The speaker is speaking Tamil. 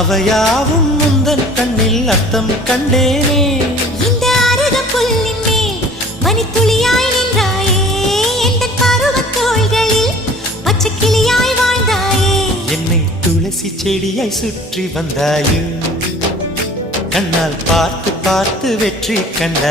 அவையாவும் முந்தன் கண்ணில் அர்த்தம் கண்டேனே. இந்த அருக புல்லின் மேல் மணித்துளியாய் நின்றாயே, எந்த பருவத் தோள்களில் பச்சை கிளியாய் வாழ்ந்தாயே. என்னை துளசி செடியாய் சுற்றி வந்தாயோ, கண்ணால் பார்த்து பார்த்து வெற்றி கண்டாய்.